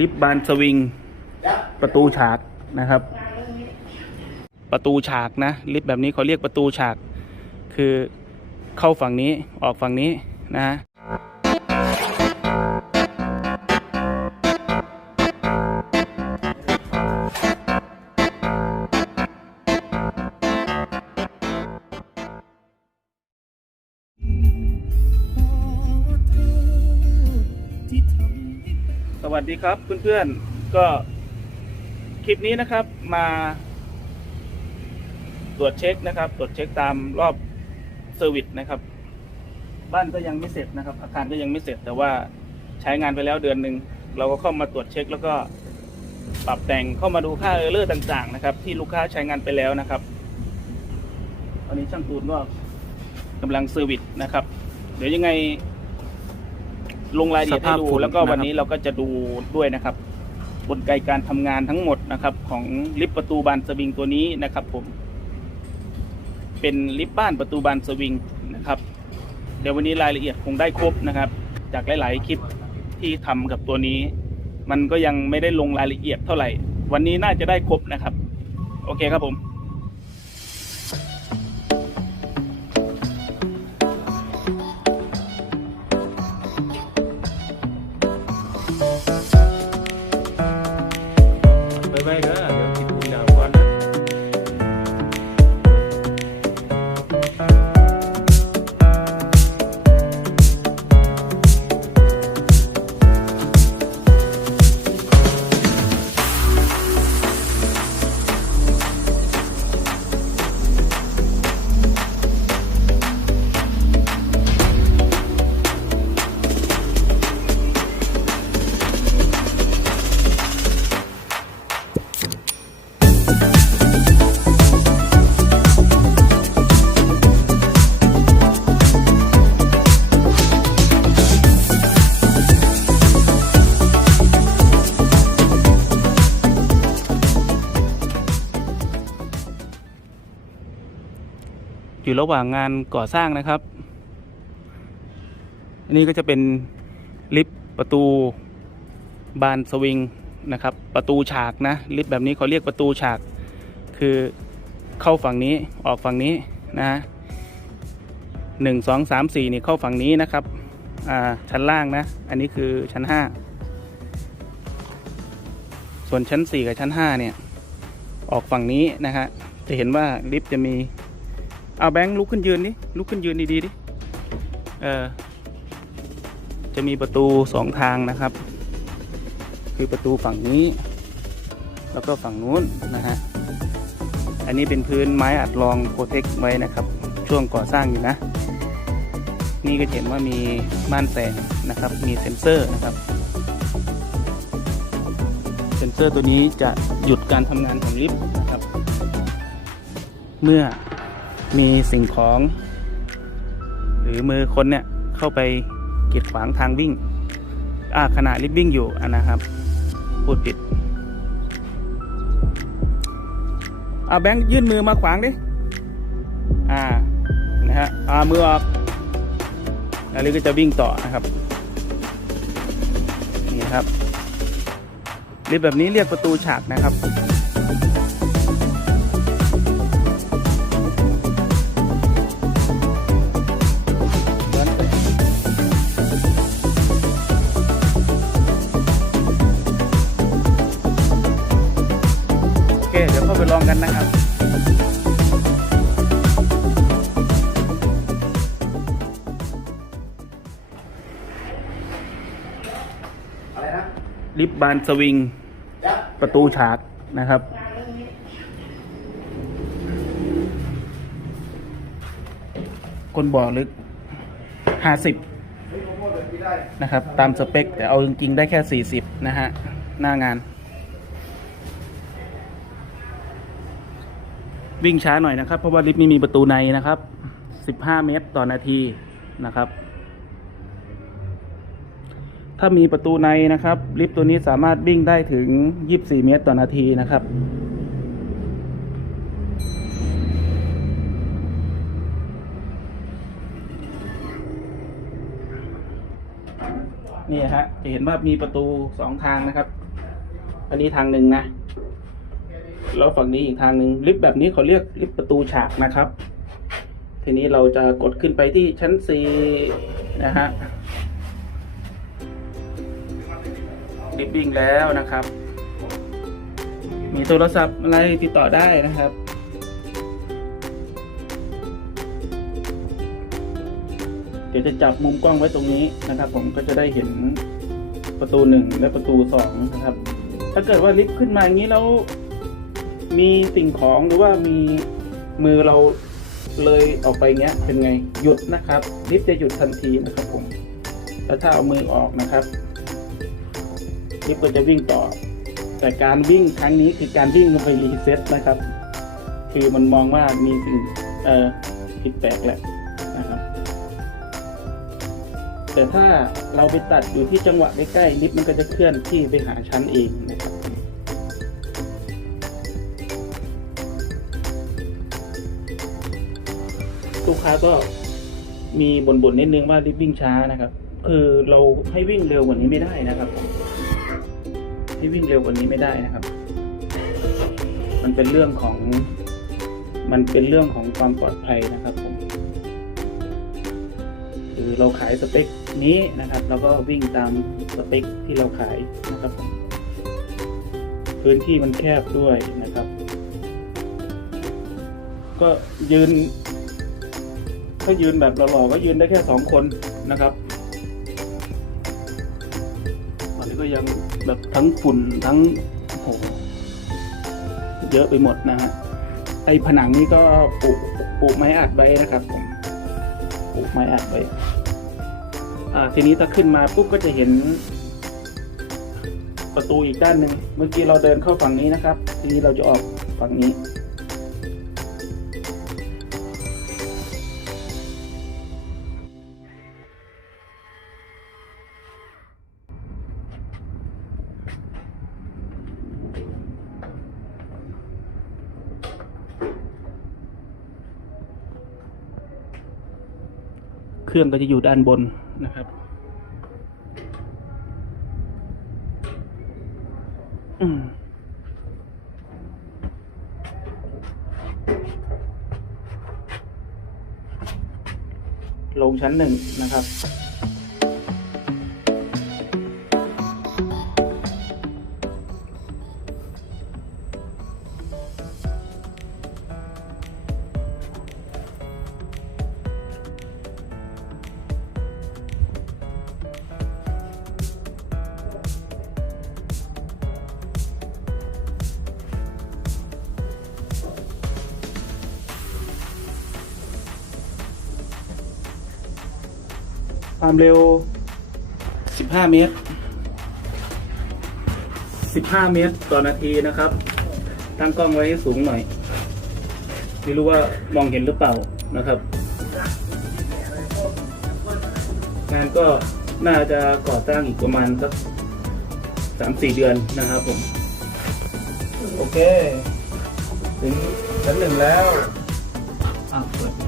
ลิฟต์บานสวิง ประตูฉากนะครับ ประตูฉากนะ ลิฟต์แบบนี้เขาเรียกประตูฉาก คือเข้าฝั่งนี้ออกฝั่งนี้นะฮะ วัสดีครับเพื่อนๆก็คลิปนี้นะครับมา ตรวจเช็คนะครับ ตรวจเช็คตามรอบเซอร์วิสนะครับ บ้านก็ยังไม่เสร็จนะครับ อาคารก็ยังไม่เสร็จ แต่ว่าใช้งานไปแล้วเดือนหนึ่งเราก็เข้ามาตรวจเช็ค แล้วก็ปรับแต่งเข้ามาดูค่าเออร์เลอร์ต่างๆนะครับ ที่ลูกค้าใช้งานไปแล้วนะครับตอนนี้ช่างตูนก็กำลังเซอร์วิสนะครับ เดี๋ยวยังไง ลงรายละเอียดให้ดูสภาพฝุ่นแล้วก็วันนะครับนี้เราก็จะดูด้วยนะครับกลไกการทำงานทั้งหมดนะครับของลิฟต์ประตูบานสวิงตัวนี้นะครับผม เป็นลิฟต์บ้านประตูบานสวิงนะครับ เดี๋ยววันนี้รายละเอียดคงได้ครบนะครับ จากหลาย ๆ คลิปที่ทำกับตัวนี้ มันก็ยังไม่ได้ลงรายละเอียดเท่าไหร่ วันนี้น่าจะได้ครบนะครับ โอเคครับผม อยู่ระหว่างงานก่อสร้างนะครับ อันนี้ก็จะเป็นลิฟต์ประตูบานสวิงนะครับ ประตูฉากนะลิฟต์แบบนี้เขาเรียกประตูฉาก คือเข้าฝั่งนี้ออกฝั่งนี้นะหนึ่งสองสามสี่นี่เข้าฝั่งนี้นะครับอ่าชั้นล่างนะ อันนี้คือชั้นห้าส่วนชั้นสี่กับชั้นห้าเนี่ย ออกฝั่งนี้นะฮะจะเห็นว่าลิฟต์จะมี เอาแบงค์ลุกขึ้นยืนดิลุกขึ้นยืนดีๆดิเออจะมีประตูสองทางนะครับ คือประตูฝั่งนี้ แล้วก็ฝั่งนู้นนะฮะอันนี้เป็นพื้นไม้อัดรองโปรเทคไว้นะครับ ช่วงก่อสร้างอยู่นะ นี่ก็เห็นว่ามีม่านแสงนะครับ มีเซ็นเซอร์นะครับเซ็นเซอร์ตัวนี้จะหยุดการทำงานของลิฟต์นะครับ เมื่อ มีสิ่งของ หรือมือคนเนี่ยเข้าไปกีดขวางทางวิ่งอ่าขณะลิฟต์วิ่งอยู่อะนนะครับ พูดผิดเอาแบงค์ยื่นมือมาขวางดิ อ่า นะฮะอ่ามือออกแล้วลิก็จะวิ่งต่อนะครับ นี่ครับลิฟแบบนี้เรียกประตูฉากนะครับ นนะครับอะไรนะลิฟต์บานสวิงยับประตูฉากนะครับ คนบ่อลึกห้าสิบเฮ้ยผมพูดแบบนี้ได้นะครับ ตามสเปค แต่เอาจริง ๆ ได้แค่สี่สิบนะฮะ หน้างาน วิ่งช้าหน่อยนะครับ เพราะว่าลิฟต์ไม่มีประตูในนะครับสิบห้าเมตรต่อนาทีนะครับ ถ้ามีประตูในนะครับ ลิฟต์ตัวนี้สามารถวิ่งได้ถึง 24 เมตรต่อนาทีนะครับนี่ฮะจะเห็นว่ามีประตูสองทางนะครับ อันนี้ทางหนึ่งนะ แล้วฝั่งนี้อีกทางหนึ่งลิฟต์แบบนี้เขาเรียกลิฟต์ประตูฉากนะครับ ทีนี้เราจะกดขึ้นไปที่ชั้นสี่นะฮะลิฟต์วิ่งแล้วนะครับ มีโทรศัพท์อะไรติดต่อได้นะครับเดี๋ยวจะจับมุมกล้องไว้ตรงนี้นะครับ ผมก็จะได้เห็นประตูหนึ่งและประตูสองนะครับ ถ้าเกิดว่าลิฟต์ขึ้นมาอย่างนี้แล้ว มีสิ่งของหรือว่ามีมือเราเลยออกไปเงี้ยเป็นไงหยุดนะครับลิฟต์จะหยุดทันทีนะครับผมแล้วถ้าเอามือออกนะครับลิฟต์ก็จะวิ่งต่อ แต่การวิ่งครั้งนี้คือการวิ่งไปรีเซ็ตนะครับ คือมันมองว่ามีสิ่งเอ่อผิดแปลกแหละนะครับ แต่ถ้าเราไปตัดอยู่ที่จังหวะใกล้ๆลิฟต์มันก็จะเคลื่อนที่ไปหาชั้นเองนะครับ ลูกค้าก็มีบ่นๆนิดนึงว่าลิฟต์วิ่งช้านะครับ คือเราให้วิ่งเร็วกว่านี้ไม่ได้นะครับ ให้วิ่งเร็วกว่านี้ไม่ได้นะครับ มันเป็นเรื่องของ มันเป็นเรื่องของความปลอดภัยนะครับผมคือเราขายสเปคนี้นะครับ เราก็วิ่งตามสเปคที่เราขายนะครับผมพื้นที่มันแคบด้วยนะครับ ก็ยืน ถ้ายืนแบบหล่อๆก็ยืนได้แค่สองคนนะครับตอนนี้ก็ยังแบบทั้งฝุ่นทั้งโหเยอะไปหมดนะฮะไอ้ผนังนี่ก็ปลูกปลูกไม้อัดไว้นะครับผมปลูกไม้อัดไว้อ่าทีนี้ถ้าขึ้นมาปุ๊บก็จะเห็นประตูอีกด้านหนึ่งเมื่อกี้เราเดินเข้าฝั่งนี้นะครับ ทีนี้เราจะออกฝั่งนี้ เครื่องก็จะอยู่ด้านบนนะครับลงชั้นหนึ่งนะครับ ความเร็ว 15 เมตร 15 เมตรต่อนาทีนะครับ ตั้งกล้องไว้ให้สูงหน่อย ไม่รู้ว่ามองเห็นหรือเปล่านะครับ งานก็น่าจะก่อสร้างอีกประมาณสักสามสี่เดือนนะครับผม โอเค ถึงชั้นหนึ่งแล้วอ้าวเปิด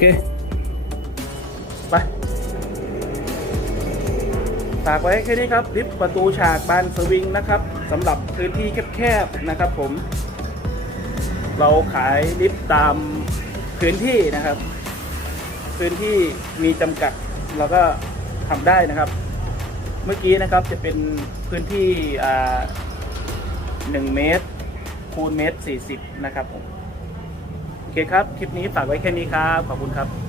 เค ไปฝากไว้แค่นี้ครับลิฟต์ประตูฉากบานสวิงนะครับสำหรับพื้นที่แคบๆนะครับผม เราขายลิฟต์ตามพื้นที่นะครับ พื้นที่มีจำกัดเราก็ทำได้นะครับ เมื่อกี้นะครับจะเป็นพื้นที่อ่าหนึ่งเมตรคูณเมตรสี่สิบนะครับผม เคครับ คลิปนี้ฝากไว้แค่นี้ครับ ขอบคุณครับ